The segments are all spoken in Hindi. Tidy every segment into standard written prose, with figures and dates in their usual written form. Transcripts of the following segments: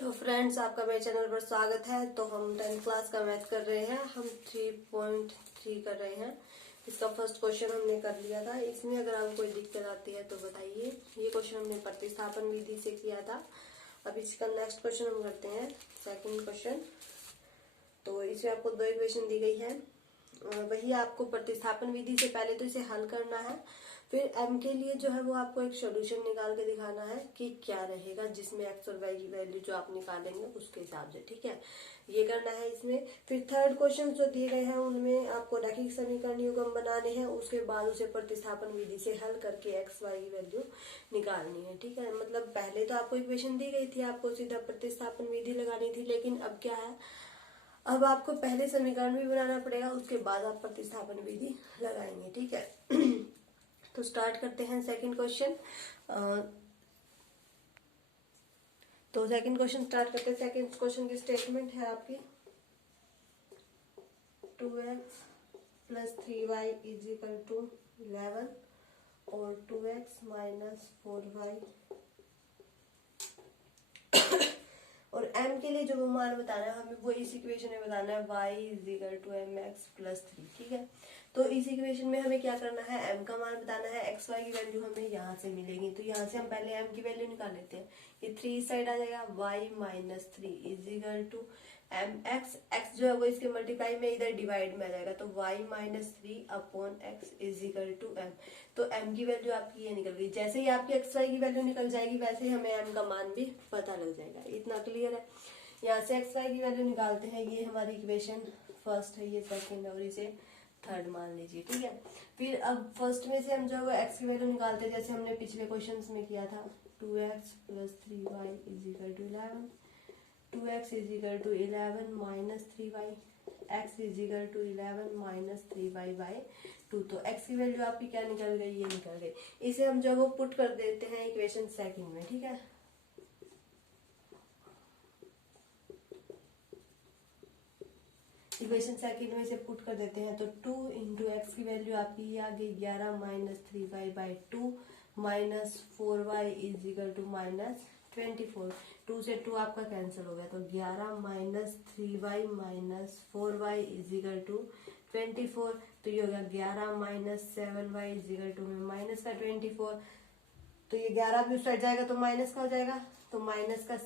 हेलो फ्रेंड्स, आपका मेरे चैनल पर स्वागत है। तो हम 10th क्लास का मैथ कर रहे हैं। हम 3.3 कर रहे हैं। इसका फर्स्ट क्वेश्चन हमने कर लिया था। इसमें अगर आपको कोई दिक्कत आती है तो बताइए। ये क्वेश्चन हमने प्रतिस्थापन विधि से किया था। अब इसका नेक्स्ट क्वेश्चन हम करते हैं, सेकंड क्वेश्चन। तो इसमें आपको दो इक्वेशन दी गई है। वही आपको प्रतिस्थापन विधि से पहले तो इसे हल करना है, फिर m के लिए जो है वो आपको एक सोल्यूशन निकाल के दिखाना है कि क्या रहेगा, जिसमें x और y की वैल्यू जो आप निकालेंगे उसके हिसाब से। ठीक है, ये करना है इसमें। फिर थर्ड क्वेश्चन जो दिए गए हैं उनमें आपको रैखिक समीकरण युग्म बनाने हैं, उसके बाद उसे प्रतिस्थापन विधि से हल करके x y की वैल्यू निकालनी है। ठीक है, मतलब पहले तो आपको इक्वेशन दी गई थी, आपको सीधा प्रतिस्थापन विधि लगानी थी, लेकिन अब क्या है, अब आपको पहले समीकरण भी बनाना पड़ेगा, उसके बाद आप प्रतिस्थापन विधि लगाएंगे। ठीक है तो स्टार्ट करते हैं सेकंड क्वेश्चन। तो सेकंड क्वेश्चन स्टार्ट करते हैं। सेकंड क्वेश्चन की स्टेटमेंट है आपकी 2x + 3y = 11 और 2x - 4y और m के लिए जो मान बताना है हमें वो इस इक्वेशन में बताना है, y = mx + 3। ठीक है, तो इस इक्वेशन में हमें क्या करना है, m का मान बताना है। x y की वैल्यू हमें यहाँ से मिलेगी, तो यहाँ से हम पहले m की वैल्यू निकाल लेते हैं। ये 3 इस साइड आ जाएगा, y - 3 = mx। x जो है वो इसके मल्टीप्लाई में इधर डिवाइड में आ जाएगा, तो y - 3/x = m। तो m की वैल्यू आपकी ये निकल गई। जैसे ही आपकी x y की वैल्यू निकल जाएगी वैसे ही हमें m का मान भी पता लग जाएगा। इतना क्लियर है। यहाँ से x y की वैल्यू निकालते हैं। ये हमारी इक्वेशन फर्स्ट है, ये सेकंड है और इसे थर्ड मान लीजिए। ठीक है, फिर अब फर्स्ट में से हम जो है x की वैल्यू निकालते हैं, जैसे हमने पिछले क्वेश्चन में किया था। 2x + 3y = 11, 2x = 11 - 3y, x = 11 - 3y/2। तो x की वैल्यू आपकी क्या निकल गई, ये निकल गई। इसे हम जो वो पुट कर देते हैं इक्वेशन सेकंड में। ठीक है, इक्वेशन सेकंड में से पुट कर देते हैं, तो 2 × x की वैल्यू आपकी आ गई 11 - 3y/2 - 4y = -24। 2 से 2 आपका कैंसिल हो गया, तो 11 - 3y - 4y = 24। तो ये हो गया 11 - 7y = में माइनस का 24। तो ये 11 भी उस साइड जाएगा तो माइनस का हो जाएगा, तो माइनस का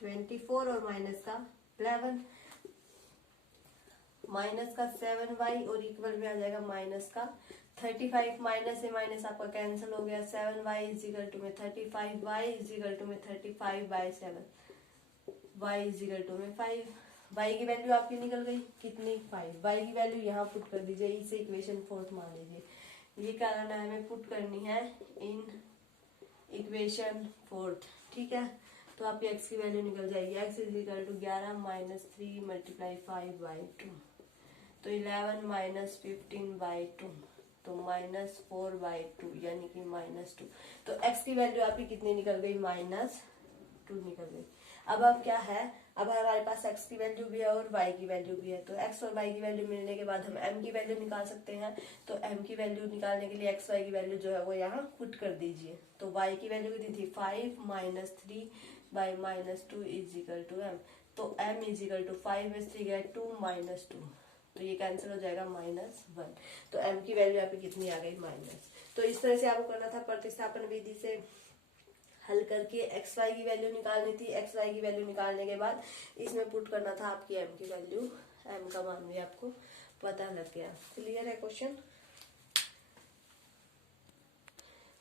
24 और माइनस का 11, माइनस का 7y और इक्वल में आ जाएगा माइनस का 35। माइनस से माइनस आपका कैंसिल हो गया। 7y = में 35, y = में 35/7, y = में 5। y की वैल्यू आपकी निकल गई कितनी, 5। y की वैल्यू यहाँ पुट कर दीजिए, इसे इक्वेशन फोर्थ मान लीजिए। ये क्या करना है, हमें पुट करनी है इन इक्वेशन फोर्थ। ठीक है, तो आपकी x की वैल्यू निकल जाएगी। x = 11 - 3 × 5/2, तो 11 - 15/2, तो -4/2 यानी कि -2। तो x की वैल्यू आपकी कितनी निकल गई, -2 निकल गई। अब क्या है, अब हमारे पास x की वैल्यू भी है और y की वैल्यू भी है, तो x और y की वैल्यू मिलने के बाद हम m की वैल्यू निकाल सकते हैं। तो m की वैल्यू निकालने के लिए x y की वैल्यू जो है वो यहाँ पुट कर दीजिए। तो y की वैल्यू कितनी थी, 5 - 3/-2 = m। तो m = 5 में 3 गया 2 - 2, तो ये कैंसिल हो जाएगा -1। तो m की वैल्यू आपकी कितनी आ गई, माइनस। तो इस तरह से आपको करना था। प्रतिस्थापन विधि से हल करके x y की वैल्यू निकालनी थी। x y की वैल्यू निकालने के बाद इसमें पुट करना था आपकी m की वैल्यू। m का मान भी आपको पता लग गया। क्लियर है क्वेश्चन।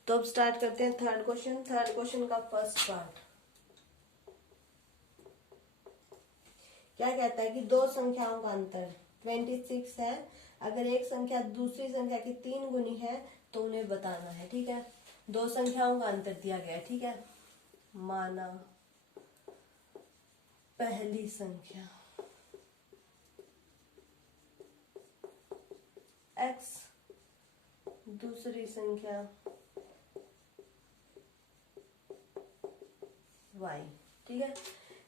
तो अब स्टार्ट करते हैं थर्ड क्वेश्चन। थर्ड क्वेश्चन का फर्स्ट पार्ट क्या कहता है कि दो संख्याओं का अंतर 26 है। अगर एक संख्या दूसरी संख्या की 3 गुनी है तो उन्हें बताना है। ठीक है, दो संख्याओं का अंतर दिया गया है। ठीक है, माना पहली संख्या x, दूसरी संख्या y। ठीक है,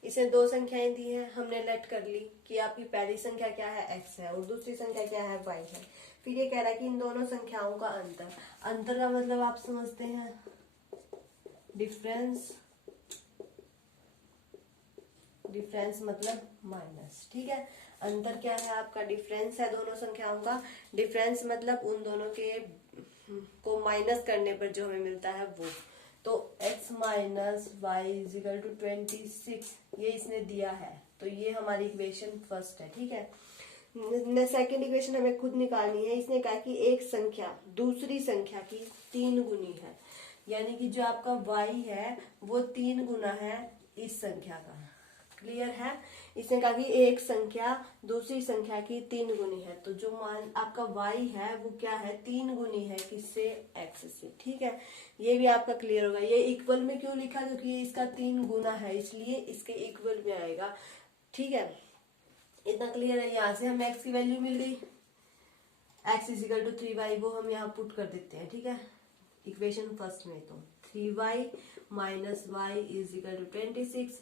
इसे दो संख्याएं दी हैं, हमने लेट कर ली कि आपकी पहली संख्या क्या है, x है, और दूसरी संख्या क्या है, y है। फिर ये कह रहा है कि इन दोनों संख्याओं का अंतर। अंतर का मतलब आप समझते हैं, डिफरेंस डिफरेंस मतलब माइनस, ठीक है। अंतर क्या है आपका, डिफरेंस है दोनों संख्याओं का। डिफरेंस मतलब उन दोनों के को माइनस करने पर जो हमें मिलता है वो। तो x minus Y is equal to 26 ये इसने दिया है, तो ये हमारी इक्वेशन फर्स्ट है, ठीक है। सेकेंड इक्वेशन हमें खुद निकालनी है। इसने कहा कि एक संख्या दूसरी संख्या की 3 गुनी है, यानी कि जो आपका y है वो 3 गुना है इस संख्या का। क्लियर है। इसने कहा कि एक संख्या दूसरी संख्या की 3 गुनी है, तो जो मान आपका y है वो क्या है, 3 गुनी है किससे, x से, ठीक है। ये भी आपका क्लियर होगा। ये इक्वल में क्यों लिखा, क्योंकि ये इसका 3 गुना है, इसलिए इसके इक्वल में आएगा, ठीक है। इतना क्लियर है। यहाँ से हमें x की वैल्यू मिल गई, x इजिकल टू 3y, वो हम यहाँ पुट कर देते हैं, ठीक है, इक्वेशन फर्स्ट में। तो 3y minus Y is equal to 26,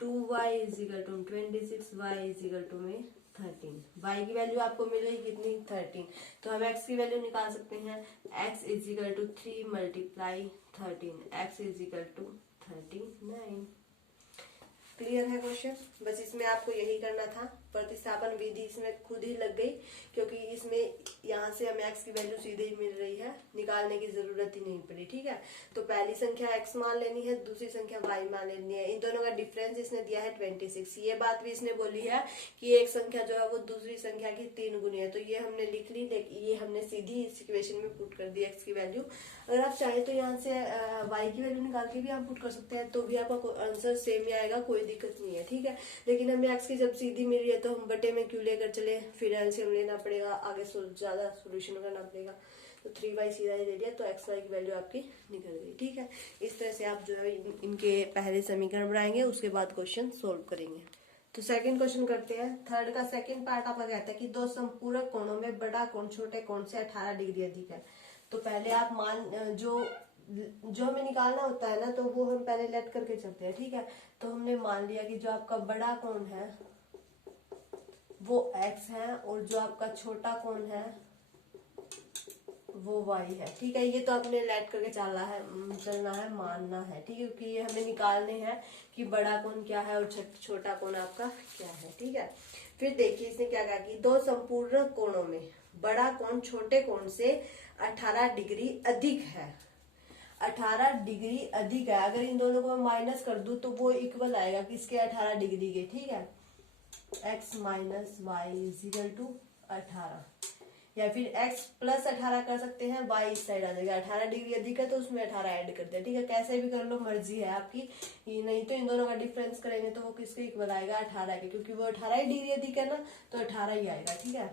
2y equal to 26, y equal to में 13। y की वैल्यू आपको मिल गई कितनी, 13। तो हम x की वैल्यू निकाल सकते हैं, x is equal to 3 multiply 13, x is equal to 39। Clear है क्वेश्चन। बस इसमें आपको यही करना था। प्रतिस्थापन विधि इसमें खुद ही लग गई, क्योंकि इसमें यहाँ से हमें x की वैल्यू सीधे ही मिल रही है, निकालने की जरूरत ही नहीं पड़ी, ठीक है। तो पहली संख्या x मान लेनी है, दूसरी संख्या y मान लेनी है। इन दोनों का डिफरेंस इसने दिया है 26। ये बात भी इसने बोली है कि एक संख्या जो है वो दूसरी संख्या की 3 गुनी है, तो ये हमने लिख ली। ये हमने सीधी इस इक्वेशन में पुट कर दी x की वैल्यू। अगर आप चाहें तो यहाँ से y की वैल्यू निकाल के भी आप पुट कर सकते हैं, तो भी आपका आंसर सेम ही आएगा, कोई दिक्कत नहीं है, ठीक है। लेकिन हमें x की जब सीधी मिल रही है तो हम बटे में क्यों लेकर चले, फिर एलसीएम लेना पड़ेगा, आगे ज्यादा सोल्यूशन करना पड़ेगा। तो 3y सीधा ही ले लिया, तो x y की वैल्यू आपकी निकल गई, ठीक है। इस तरह से आप जो है इनके पहले समीकरण बनाएंगे, उसके बाद क्वेश्चन सोल्व करेंगे। तो सेकंड क्वेश्चन करते हैं। थर्ड का सेकंड पार्ट आपका कहता है कि दो संपूरक कोणों में बड़ा कोण छोटे कोण से 18 डिग्री अधिक है। तो पहले आप जो हमें निकालना होता है ना, तो वो हम पहले लेट करके चलते हैं, ठीक है। तो हमने मान लिया कि जो आपका बड़ा कोण है वो x है, और जो आपका छोटा कोण है वो y है, ठीक है। ये तो आपने लेट करके चलना है, मानना है, ठीक है, क्योंकि ये हमें निकालने हैं कि बड़ा कोण क्या है और छोटा कोण आपका क्या है, ठीक है। फिर देखिए इसने क्या कहा कि दो संपूर्ण कोणों में बड़ा कोण छोटे कोण से 18 डिग्री अधिक है। 18 डिग्री अधिक है। अगर इन दोनों को मैं माइनस कर दूं तो वो इक्वल आएगा किसके, 18 डिग्री के, ठीक है। x minus Y is equal to 18, या फिर x प्लस 18 कर सकते हैं, y इस साइड आ जाएगा। 18 डिग्री अधिक है तो उसमें 18 ऐड कर दिया, ठीक है। कैसे भी कर लो, मर्जी है आपकी। नहीं तो इन दोनों का डिफरेंस करेंगे तो वो किसके इक्वल आएगा, 18 के, क्योंकि वो 18 डिग्री अधिक है ना, तो 18 ही आएगा, ठीक है।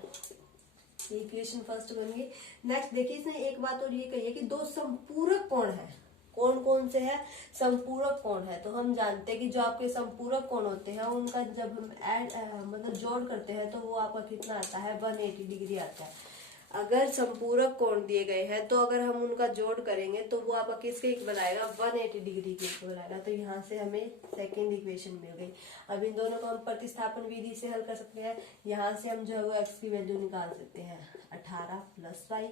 ये इक्वेशन फर्स्ट बन गई। नेक्स्ट देखिए इसने एक बात और ये कही है कि दो संपूरक कोण है। कौन कौन से है, संपूरक कोण है। तो हम जानते हैं कि जो आपके संपूरक कोण होते हैं उनका जब हम मतलब जोड़ करते हैं तो वो आपका कितना आता है, 180 डिग्री आता है। अगर संपूरक कोण दिए गए हैं तो अगर हम उनका जोड़ करेंगे तो वो आपका किसके इक्वल आएगा, 180 डिग्री के इक्वल आएगा। तो यहाँ से हमें सेकंड इक्वेशन मिल गई। अब इन दोनों को हम प्रतिस्थापन विधि से हल कर सकते हैं। यहाँ से हम जो है वो x की वैल्यू निकाल सकते हैं, 18 प्लस वाई,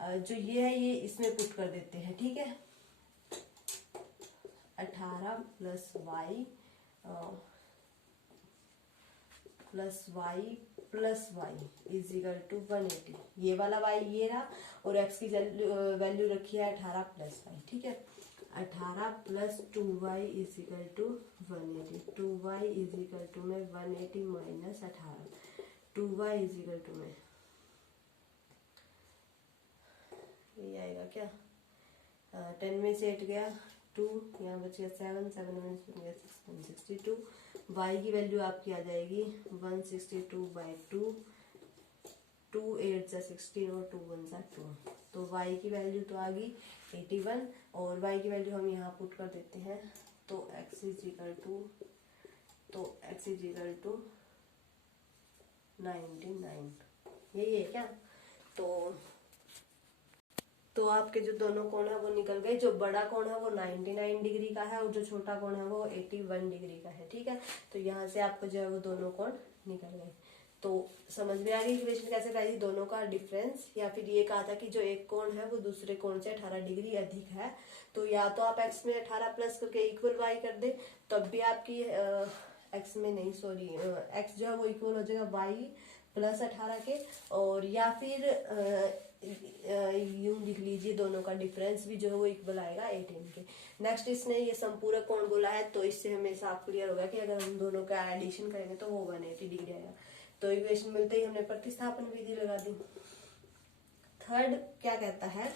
जो ये है ये इसमें पुट कर देते हैं, ठीक है। 18 plus y plus y is equal to 180। ये वाला y ये रहा, और x की वैल्यू रखी है 18 प्लस वाई, ठीक है। 18 plus 2y is equal to 180। 2y is equal to में 180 minus 18, 2y is equal to में ये आएगा क्या, 10 में से 8 गया 2, यहाँ बच गया 7, 7 में से गया 6, 162। y की वैल्यू आपकी आ जाएगी 162/2, 2 8 जा 16 और 2 1 जा 2। तो y की वैल्यू तो आ गई 81, और y की वैल्यू हम यहाँ पुट कर देते हैं। तो x इज इक्वल टू 99। यही है क्या। तो आपके जो दोनों कोण है वो निकल गए। जो बड़ा कोण है वो 99 डिग्री का है, और जो छोटा कोण है वो 81 डिग्री का है, ठीक है। तो यहाँ से आपको जो है वो दोनों कोण निकल गए। तो समझ में आ गई इक्वेशन कैसे बनाई, दोनों का डिफरेंस। या फिर ये कहा था कि जो एक कोण है वो दूसरे कोण से 18 डिग्री अधिक है, तो या तो आप x में 18 प्लस करके इक्वल y कर दे, तब भी आपकी एक्स में नहीं, सॉरी, एक्स जो है वो इक्वल हो जाएगा वाई प्लस 18 के, और या फिर यूं लिख लीजिए दोनों का डिफरेंस भी जो है वो इक्वल आएगा 18 के। नेक्स्ट इसने ये संपूरक कोण बोला है, तो इससे हमें साफ क्लियर होगा कि अगर हम दोनों का एडिशन करेंगे तो वो 180 डिग्री आएगा। तो इक्वेशन मिलते ही हमने प्रतिस्थापन विधि लगा दी। थर्ड क्या कहता है,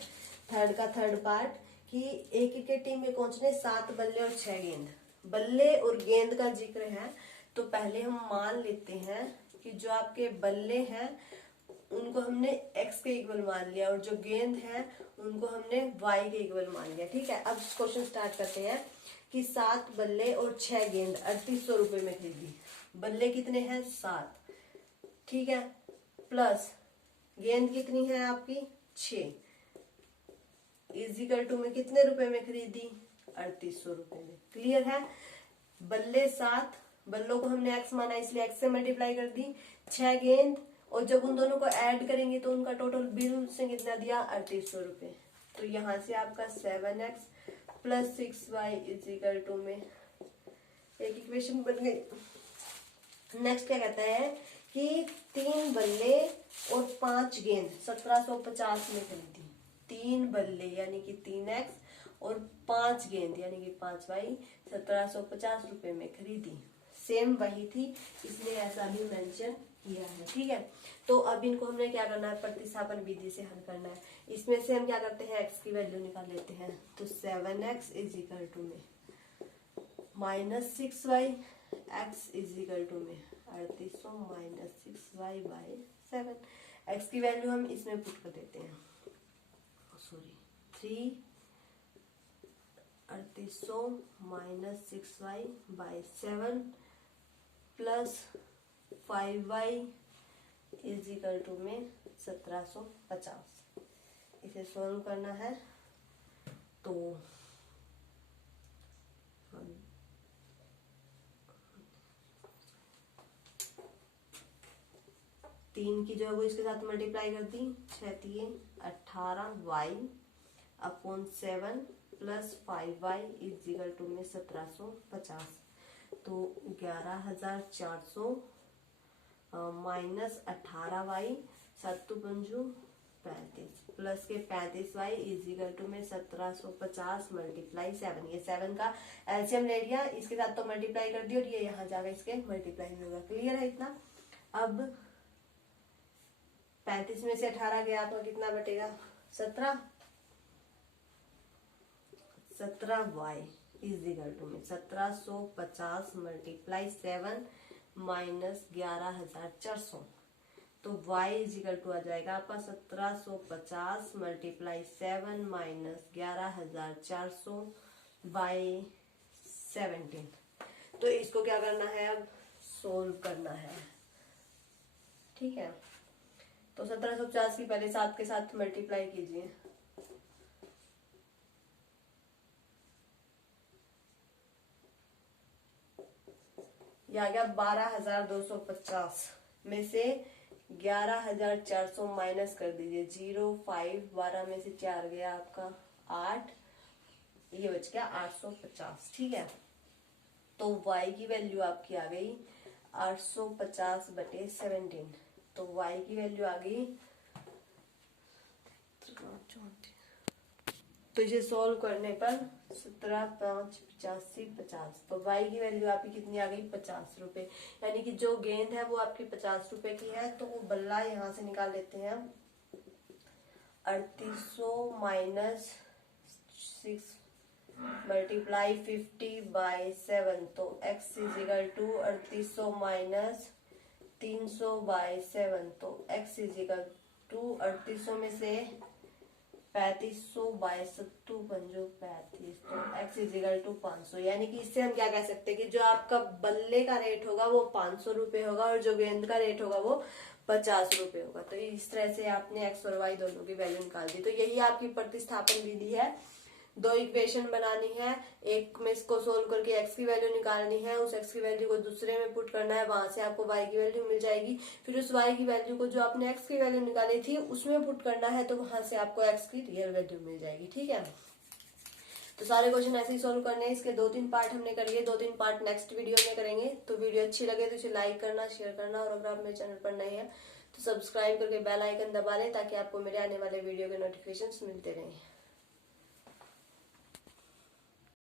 थर्ड का थर्ड पार्ट कि एक क्रिकेट टीम में पहुंचने 7 बल्ले और 6 गेंद। बल्ले और गेंद का जिक्र है, तो पहले हम मान लेते हैं कि जो आपके बल्ले हैं उनको हमने x के इक्वल मान लिया, और जो गेंद है उनको हमने y के इक्वल मान लिया। ठीक है, अब क्वेश्चन स्टार्ट करते हैं कि 7 बल्ले और 6 गेंद 3800 रुपए में खरीदी। बल्ले कितने हैं? 7, ठीक है, प्लस गेंद कितनी है आपकी? 6, इजिकल टू में कितने रुपए में खरीदी? 3800 रुपए में। क्लियर है? बल्ले 7, बल्लों को हमने x माना इसलिए x से मल्टीप्लाई कर दी, 6 गेंद, और जब उन दोनों को ऐड करेंगे तो उनका टोटल बिल से कितना दिया? 3800 रुपए। तो यहां से आपका 7x plus 6y is equal to में एक इक्वेशन बन गई। नेक्स्ट क्या कहता है कि 3 बल्ले और 5 गेंद 1750 में खरीदी। 3 बल्ले यानी कि 3x और 5 गेंद यानी कि 5y 1750 रुपए में खरीदी। सेम वही थी, इसलिए ऐसा भी मेंशन किया है। ठीक है, तो अब इनको हमने क्या करना है? प्रतिस्थापन विधि से हल करना है। इसमें से हम क्या करते हैं? x की वैल्यू निकाल लेते हैं। तो 7x इज इक्वल टू में minus 6y, x is equal to में 3800 माइनस 6y बाय 7। x की वैल्यू हम इसमें पुट कर देते हैं, sorry 3 3800 minus 6y by 7 plus 5y is equal to में 1750। इसे सॉल्व करना है तो हम 3 की जो है वो इसके साथ मल्टीप्लाई कर दी, 6 3 18y upon 7 plus 5y is equal to में 1750। तो 11400 माइनस 18y 7 पंजू 35 प्लस के 35y इज इक्वल टू में 1750 मल्टीप्लाई 7। ये 7 का एलसीएम ले लिया, इसके साथ तो मल्टीप्लाई कर दी, और ये यहाँ जाकर इसके मल्टीप्लाई में होगा। क्लियर है इतना? अब 35 में से 18 गया तो कितना बटेगा? 17y इज इक्वल टू में 1750 मल्टीप्लाई 7 माइनस 11400। तो y इज इक्वल टू आ जाएगा आपका 1750 मल्टीप्लाई 7 माइनस 11400 बाय 17। तो इसको क्या करना है? अब सोल्व करना है। ठीक है, तो 1750 की पहले 7 के साथ मल्टीप्लाई कीजिए। यह आ गया 12250 में से 11400 माइनस कर दीजिए, 0 5 12 में से 4 गया आपका 8, ये बच गया 850। ठीक है, तो y की वैल्यू आपकी आ गई 850 बटे 17। तो y की वैल्यू आ गई, तो इसे सॉल्व करने पर 17 5 85 50। तो y की वैल्यू आपकी कितनी आ गई? 50 रुपए। यानी कि जो गेंद है वो आपकी 50 रुपए की है, तो वो बल्ला यहाँ से निकाल लेते हैं हम। 3800 माइनस 6 मल्टीप्लाई 50 बाय 7। तो x is equal to 3800 minus 300 by 7। तो x इज इक्वल टू 3800 में से 3500 बाय 7 पंजो 35। तो x इज इक्वल टू 500। यानी कि इससे हम क्या कह सकते हैं कि जो आपका बल्ले का रेट होगा वो 500 रुपए होगा, और जो गेंद का रेट होगा वो 50 रुपए होगा। तो इस तरह से आपने x और y दोनों की वैल्यू निकाल दी। तो यही आपकी प्रतिस्थापन विधि है। 2 इक्वेशन बनानी है, एक में इसको सोल्व करके x की वैल्यू निकालनी है, उस x की वैल्यू को दूसरे में पुट करना है, वहां से आपको y की वैल्यू मिल जाएगी। फिर उस y की वैल्यू को जो आपने x की वैल्यू निकाली थी उसमें पुट करना है, तो वहां से आपको x की रियल वैल्यू मिल जाएगी। ठीक है, तो सारे क्वेश्चन ऐसे ही सॉल्व करने हैं। इसके 2-3 पार्ट हमने कर लिए, 2-3 पार्ट नेक्स्ट वीडियो में करेंगे। तो वीडियो अच्छी लगे तो इसे लाइक करना, शेयर करना, और अगर आप मेरे चैनल पर नए हैं तो सब्सक्राइब करके बेल आइकन दबा लें ताकि आपको मेरे आने वाले वीडियो के नोटिफिकेशंस मिलते रहें।